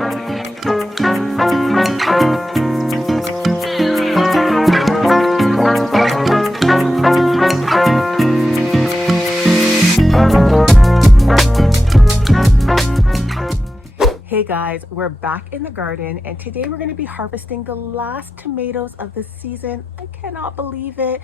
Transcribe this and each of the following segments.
Hey guys, we're back in the garden and today we're going to be harvesting the last tomatoes of the season. I cannot believe it.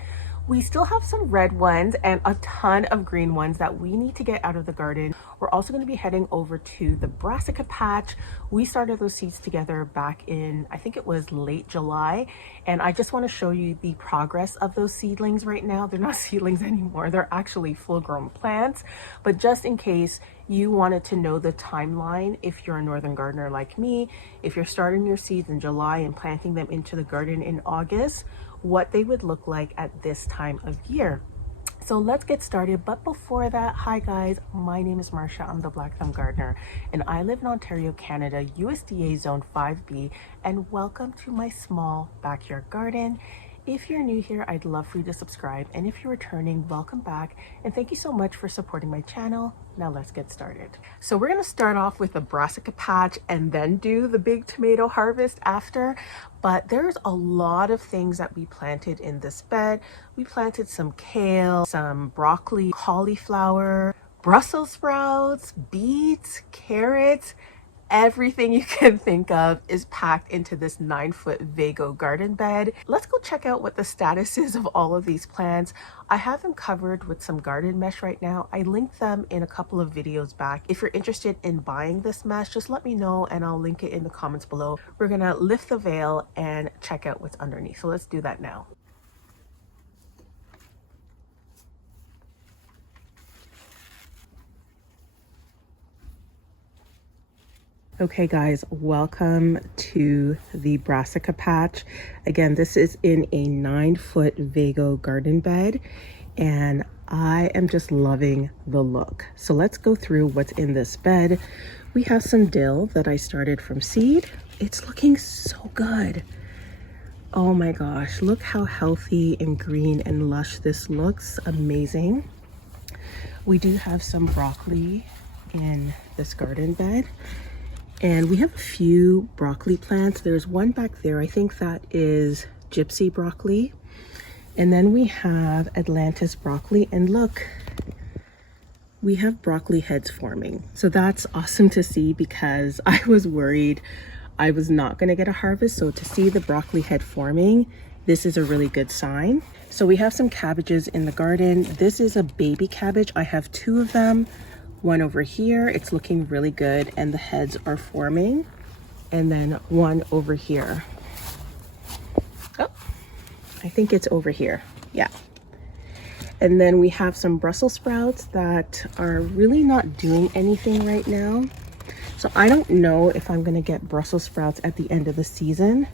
We still have some red ones and a ton of green ones that we need to get out of the garden. We're also going to be heading over to the brassica patch. We started those seeds together back in, I think it was late July. And I just want to show you the progress of those seedlings right now. They're not seedlings anymore. They're actually full grown plants. But just in case you wanted to know the timeline, if you're a northern gardener like me, if you're starting your seeds in July and planting them into the garden in August, what they would look like at this time of year. So let's get started. But before that, hi guys, my name is Marsha. I'm the Black Thumb Gardener and I live in Ontario, Canada, USDA Zone 5B, and welcome to my small backyard garden. If you're new here, I'd love for you to subscribe, and if you're returning, welcome back and thank you so much for supporting my channel. Now let's get started. So we're going to start off with a brassica patch and then do the big tomato harvest after. But there's a lot of things that we planted in this bed. We planted some kale, some broccoli, cauliflower, Brussels sprouts, beets, carrots. Everything you can think of is packed into this 9-foot Vago garden bed. Let's go check out what the status is of all of these plants. I have them covered with some garden mesh right now. I linked them in a couple of videos back. If you're interested in buying this mesh, just let me know and I'll link it in the comments below. We're gonna lift the veil and check out what's underneath. So let's do that now. Okay guys, welcome to the brassica patch. Again, this is in a 9-foot Vago garden bed and I am just loving the look. So let's go through what's in this bed. We have some dill that I started from seed. It's looking so good. Oh my gosh, look how healthy and green and lush this looks. Amazing. We do have some broccoli in this garden bed. And we have a few broccoli plants. There's one back there. I think that is gypsy broccoli. And then we have Atlantis broccoli. And look, we have broccoli heads forming. So that's awesome to see because I was worried I was not going to get a harvest. So to see the broccoli head forming, this is a really good sign. So we have some cabbages in the garden. This is a baby cabbage. I have 2 of them. One over here, it's looking really good and the heads are forming, and then one over here. Oh, I think it's over here. Yeah. And then we have some Brussels sprouts that are really not doing anything right now. So I don't know if I'm going to get Brussels sprouts at the end of the season.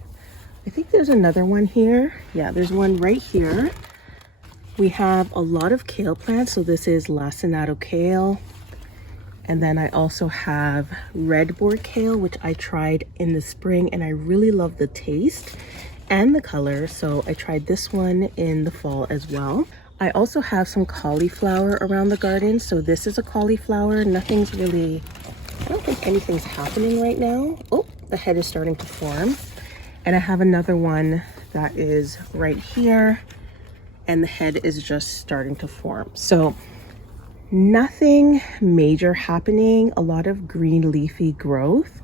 I think there's another one here. Yeah, there's one right here. We have a lot of kale plants. So this is lacinato kale. And then I also have red board kale, which I tried in the spring and I really love the taste and the color. So I tried this one in the fall as well. I also have some cauliflower around the garden. So this is a cauliflower. Nothing's really, I don't think anything's happening right now. Oh, the head is starting to form. And I have another one that is right here and the head is just starting to form. So nothing major happening, a lot of green leafy growth,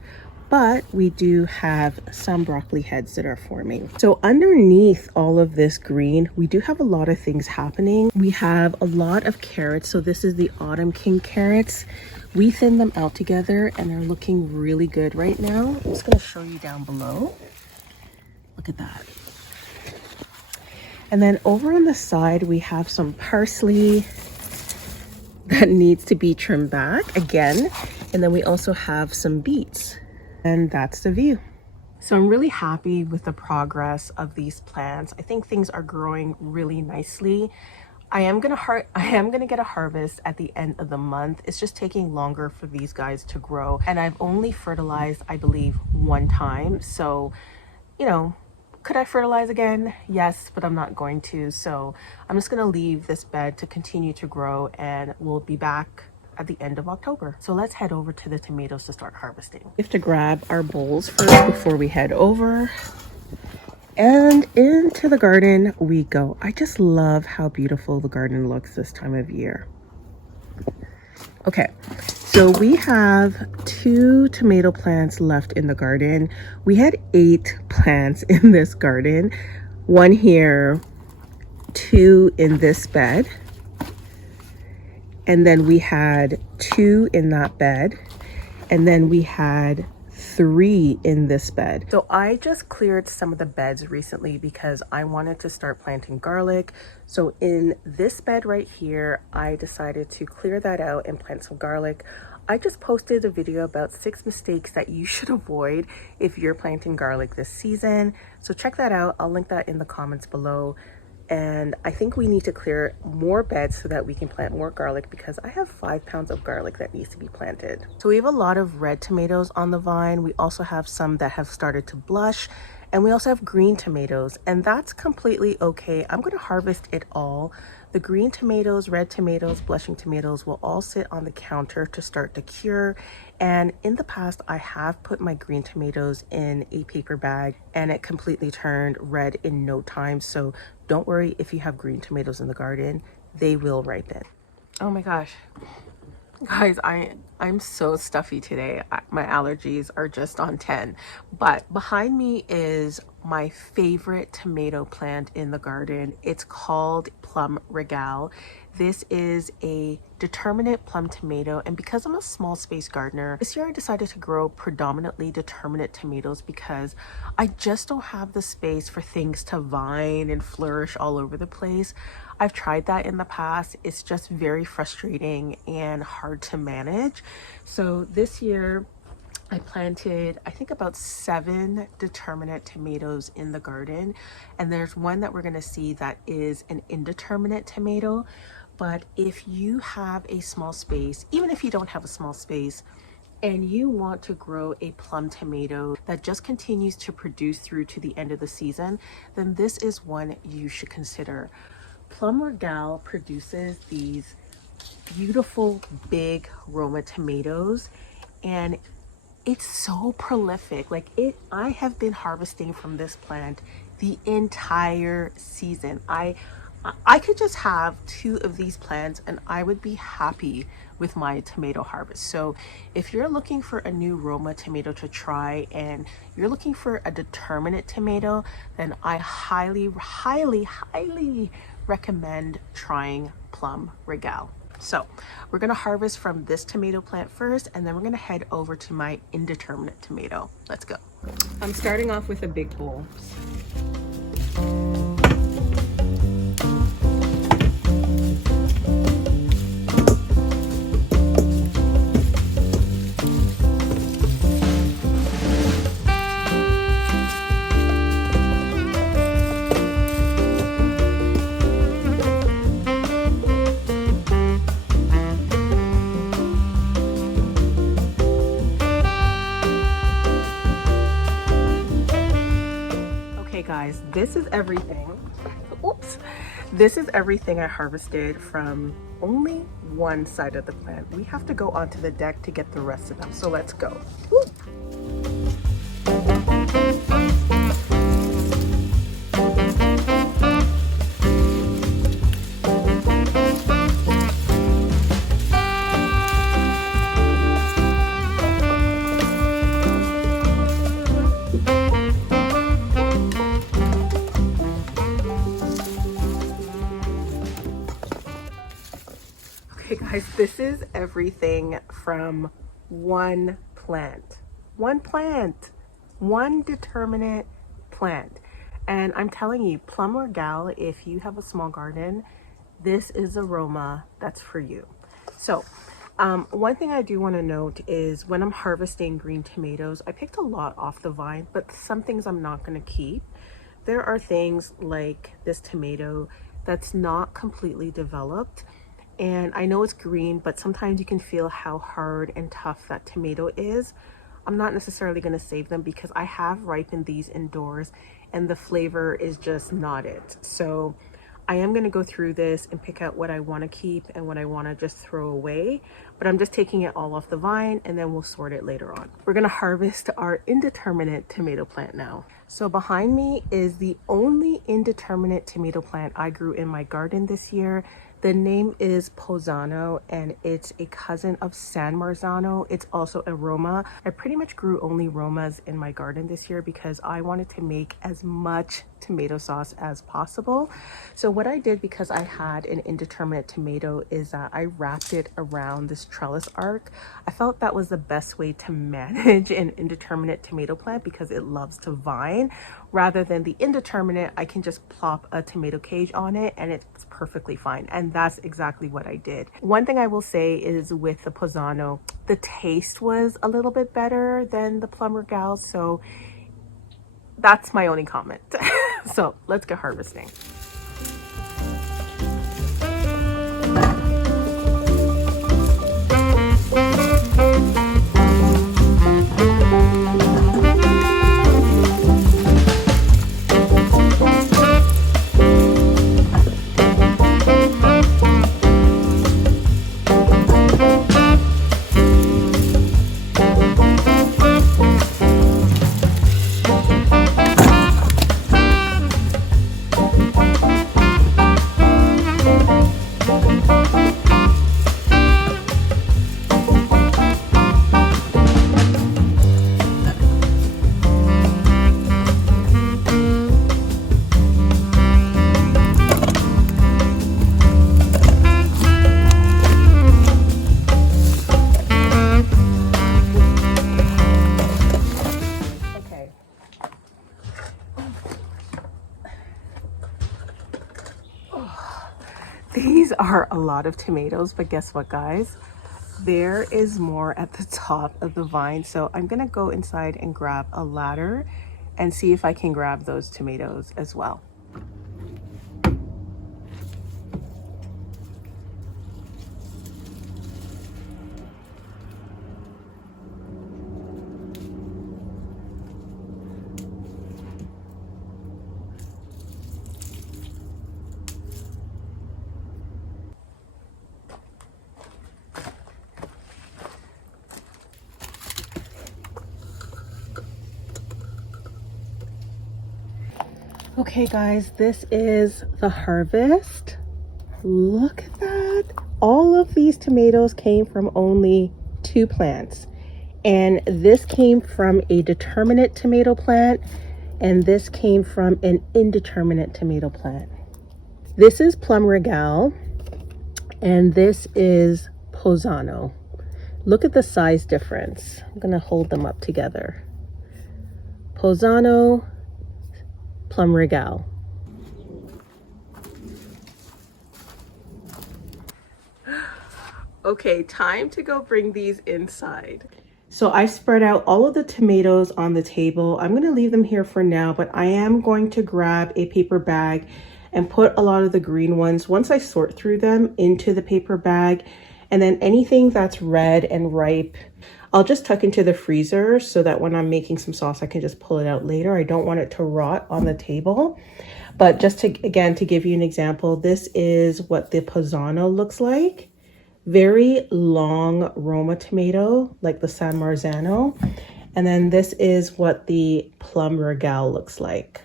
but we do have some broccoli heads that are forming. So underneath all of this green, we do have a lot of things happening. We have a lot of carrots. So this is the Autumn King carrots. We thinned them out together and they're looking really good right now. I'm just going to show you down below. Look at that. And then over on the side, we have some parsley that needs to be trimmed back again. And then we also have some beets, and that's the view. So I'm really happy with the progress of these plants. I think things are growing really nicely. I am gonna get a harvest at the end of the month. It's just taking longer for these guys to grow. And I've only fertilized, I believe, 1 time. So, you know, could I fertilize again? Yes, but I'm not going to. So I'm just gonna leave this bed to continue to grow and we'll be back at the end of October. So let's head over to the tomatoes to start harvesting. We have to grab our bowls first before we head over. And into the garden we go. I just love how beautiful the garden looks this time of year. Okay, so we have 2 tomato plants left in the garden. We had 8 plants in this garden. 1 here, 2 in this bed. And then we had 2 in that bed. And then we had 3 in this bed. So I just cleared some of the beds recently because I wanted to start planting garlic. So in this bed right here, I decided to clear that out and plant some garlic. I just posted a video about 6 mistakes that you should avoid if you're planting garlic this season. So check that out. I'll link that in the comments below. And I think we need to clear more beds so that we can plant more garlic because I have 5 pounds of garlic that needs to be planted. So we have a lot of red tomatoes on the vine. We also have some that have started to blush, and we also have green tomatoes, and that's completely okay. I'm going to harvest it all. The green tomatoes, red tomatoes, blushing tomatoes will all sit on the counter to start to cure. And in the past, I have put my green tomatoes in a paper bag and it completely turned red in no time. So don't worry if you have green tomatoes in the garden, they will ripen. Oh my gosh. Guys, I'm so stuffy today. My allergies are just on 10. But behind me is my favorite tomato plant in the garden. It's called plum regal. This is a determinate plum tomato, and because I'm a small space gardener, this year I decided to grow predominantly determinate tomatoes because I just don't have the space for things to vine and flourish all over the place. I've tried that in the past. It's just very frustrating and hard to manage. So this year I planted, I think, about 7 determinate tomatoes in the garden. And there's one that we're going to see that is an indeterminate tomato. But if you have a small space, even if you don't have a small space, and you want to grow a plum tomato that just continues to produce through to the end of the season, then this is one you should consider. Plum regal produces these beautiful big Roma tomatoes, and it's so prolific. Like I have been harvesting from this plant the entire season. I could just have 2 of these plants and I would be happy with my tomato harvest. So if you're looking for a new Roma tomato to try and you're looking for a determinate tomato, then I highly recommend trying plum regal. So we're going to harvest from this tomato plant first, and then we're going to head over to my indeterminate tomato. Let's go. I'm starting off with a big bowl. Guys, this is everything. Oops. This is everything I harvested from only one side of the plant. We have to go onto the deck to get the rest of them. So let's go. Woo. Okay guys, this is everything from one plant. One plant. One determinate plant. And I'm telling you, plum regal, if you have a small garden, this is a Roma that's for you. So one thing I do want to note is when I'm harvesting green tomatoes, I picked a lot off the vine, but some things I'm not going to keep. There are things like this tomato that's not completely developed. And I know it's green, but sometimes you can feel how hard and tough that tomato is. I'm not necessarily going to save them because I have ripened these indoors and the flavor is just not it. So I am going to go through this and pick out what I want to keep and what I want to just throw away, but I'm just taking it all off the vine and then we'll sort it later on. We're going to harvest our indeterminate tomato plant now. So behind me is the only indeterminate tomato plant I grew in my garden this year. The name is Posano and it's a cousin of San Marzano. It's also a Roma. I pretty much grew only Romas in my garden this year because I wanted to make as much tomato sauce as possible. So what I did, because I had an indeterminate tomato, is that I wrapped it around this trellis arc. I felt that was the best way to manage an indeterminate tomato plant because it loves to vine. Rather than the indeterminate, I can just plop a tomato cage on it and it's perfectly fine. And that's exactly what I did. One thing I will say is with the posano, the taste was a little bit better than the plum regal. So that's my only comment. So let's get harvesting. These are a lot of tomatoes, but guess what, guys? There is more at the top of the vine. So I'm gonna go inside and grab a ladder and see if I can grab those tomatoes as well. Okay guys, this is the harvest. Look at that. All of these tomatoes came from only 2 plants. And this came from a determinate tomato plant, and this came from an indeterminate tomato plant. This is plum regal, and this is posano. Look at the size difference. I'm gonna hold them up together. Posano, plum regal. Okay, time to go bring these inside. So I spread out all of the tomatoes on the table. I'm gonna leave them here for now, but I am going to grab a paper bag and put a lot of the green ones, once I sort through them, into the paper bag. And then anything that's red and ripe, I'll just tuck into the freezer so that when I'm making some sauce, I can just pull it out later. I don't want it to rot on the table. But just to, again, to give you an example, this is what the posano looks like. Very long Roma tomato, like the San Marzano. And then this is what the plum regal looks like.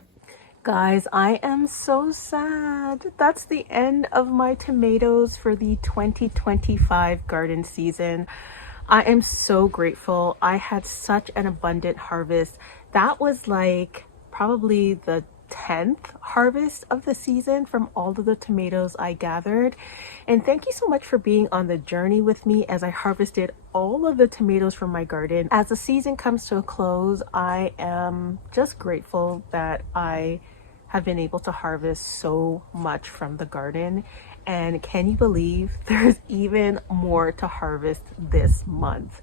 Guys, I am so sad. That's the end of my tomatoes for the 2025 garden season. I am so grateful. I had such an abundant harvest. That was like probably the 10th harvest of the season from all of the tomatoes I gathered. And thank you so much for being on the journey with me as I harvested all of the tomatoes from my garden. As the season comes to a close, I am just grateful that I have been able to harvest so much from the garden. And can you believe there's even more to harvest this month?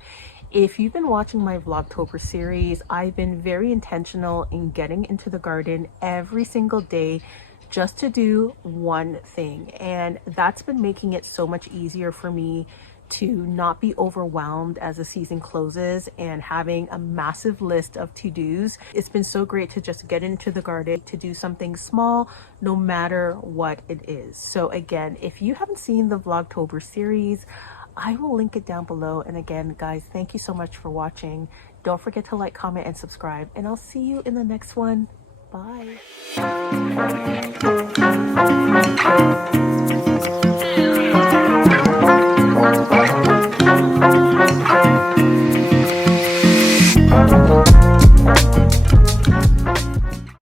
If you've been watching my Vlogtober series, I've been very intentional in getting into the garden every single day just to do one thing. And that's been making it so much easier for me to not be overwhelmed as the season closes and having a massive list of to-dos. It's been so great to just get into the garden to do something small, no matter what it is. So again, if you haven't seen the Vlogtober series, I will link it down below. And again, guys, thank you so much for watching. Don't forget to like, comment, and subscribe, and I'll see you in the next one. Bye.